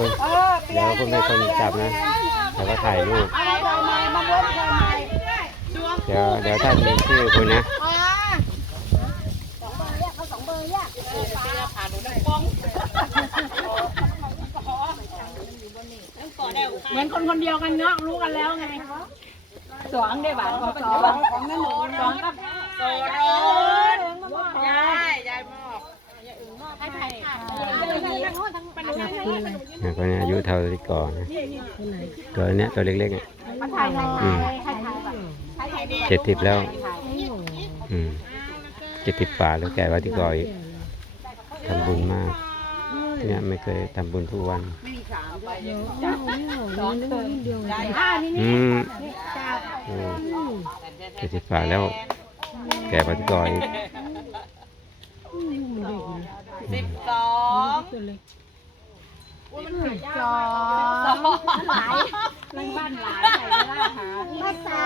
โอ้ยเดี๋ยวคุณเป็นคนจับนะแต่ว่าถ่ายรูปอะไรใบไม้มาวนเดี๋ยวเดี๋ยวท่านมีชื่อคุณนะสองเบอร์แยกสองเบอร์แยกเหมือนคนคนเดียวกันเนาะรู้กันแล้วไงสองได้บาสองของนั่นหนูสองกับ โซโรนยายยายมอบ ให้ไผ่ค่ะ เนี่ยคน นี้อายุเท่าที่ก่อนนะตัวเนี้ยตัวเล็กๆเนี่ยมาถ่ายไงอืมให้ถ่ายแบบให้ถ่ายดีเจ็ดสิบแล้ว อืมเจ็ดสิบป่าแล้วแก่กว่าที่ก่อนอีกทำบุญมาก เนี่ยไม่เคยทำบุญทุกวันสองเติมอ่านี่อืนี่มจ้าเจ็ดสิบป่าแล้ว แก่กว่าที่ก่อนอีกสิบสอง จอหลายลังบ้านหลายใส่เวลาหาภาษา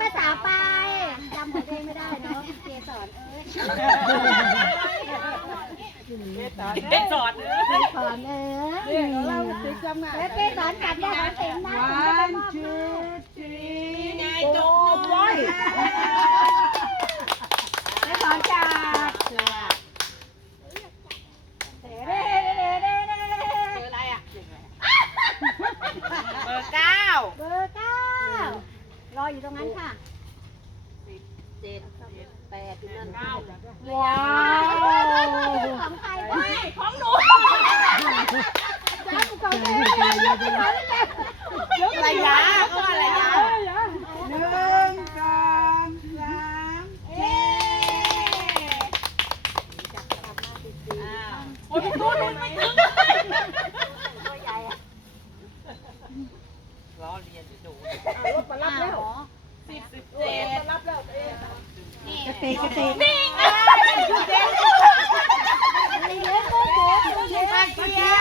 ภาษาไปจำของตัวเองไม่ได้เนาะเกสรเอ้ยเด็กสอนเกสรเอ้ยเราติดจำไงเกสรจับได้ของเต็มนะวันจูยายจบไว้ เกสรจับเด้เด้เด้เด้เด้ อะไรอะเบอร์เก้า เบอร์เก้ารออยู่ตรงนั้นค่ะ เจ็ดแปดนั่นว้าวของใครวะของหนูจำของตัวเองได้ยังไม่ได้เลยอะไรยะก็อะไรยะ หนึ่งสองสามเอ๊ โอ้ยตัวนู้นไม่ถึงล้อเลียนดู มารับแล้ว สิบสิบเจ็ด กระติกกระติก นี่ไง มีเลี้ยงกุ้งกุ้งกุ้งเลี้ยง เชียร์ เลี้ยง เชีย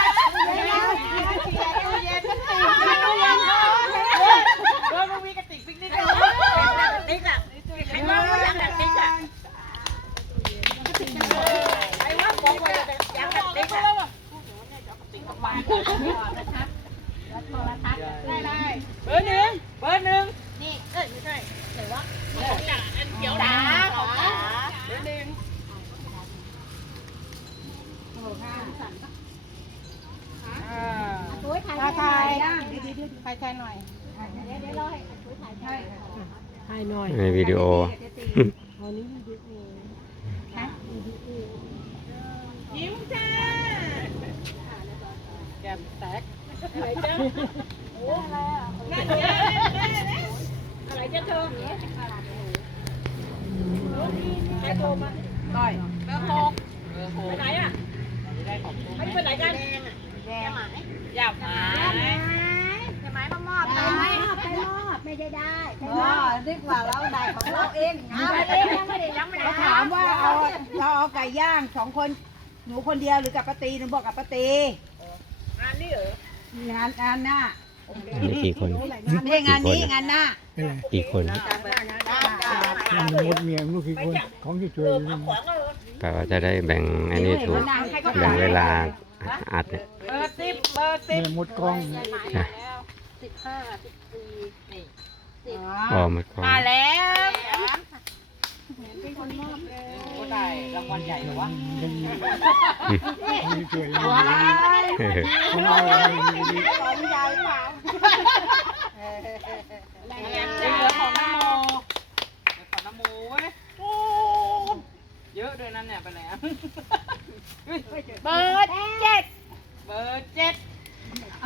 ร์ตู้เย็นกระติกตู้เย็นเออมันมีกระติกปิกนิกด้วยกระติกอะใครว่าไม่อยากกระติกอะใครว่าบอกว่าอยากกระติกอะ ได้ได้ เบอร์หนึ่งเบอร์หนึ่งนี่เอ้ยไม่ใช่ไหนวะของจ๋าอันเขียวจ๋าของจ๋าเบอร์หนึ่ง ตุ้ย ถ่ายถ่ายถ่าถ่ายยดีๆถ่ายถ่ายหน่อยเดี๋ยวเดี๋ยวรอให้ตุ้ยถ่ายถ่ายถ่ายหน่อยในวิดีโอเอานี้มาดูยิ้มจ้าแก้มแตกอะไรจ้าโอ้อะไรอะนั่นเนี่ยอะไรจะเธอใครโทรมาก้อยเบอร์หกเบอร์หกไปไหนอะ ไม่ไปไหนกันแย่หมายอยากหมายจะไม้มามอบไปมอบไปมอบไม่ได้ได้ไมอ๋ออบดีกว่าเราได้ของเราเองเอาไปเองยังไม่ได้ยังไม่ได้ถามว่าเอาเราเอาไก่ย่างสองคนหนูคนเดียวหรือกับปตีหนูบอกกับปตีงานนี้เหรองานงานหน้าอันนี้กี่คนไม่ใช่งานนี้งานหน้ากี่คนมดเมียลูกกี่คนของที่ช่วยอยู่นี่ แปลว่าจะได้แบ่งอันนี้ถูกแบ่งเวลาอัดเนี่ยเบอร์สิบเบอร์สิบแม่มดกล้องนะอ๋อหมดกล้องมาแล้วได้รางวัลใหญ่เหรอวะยังมีที่ช่วยอยู่เออของเราอะไรดีของยายเปล่า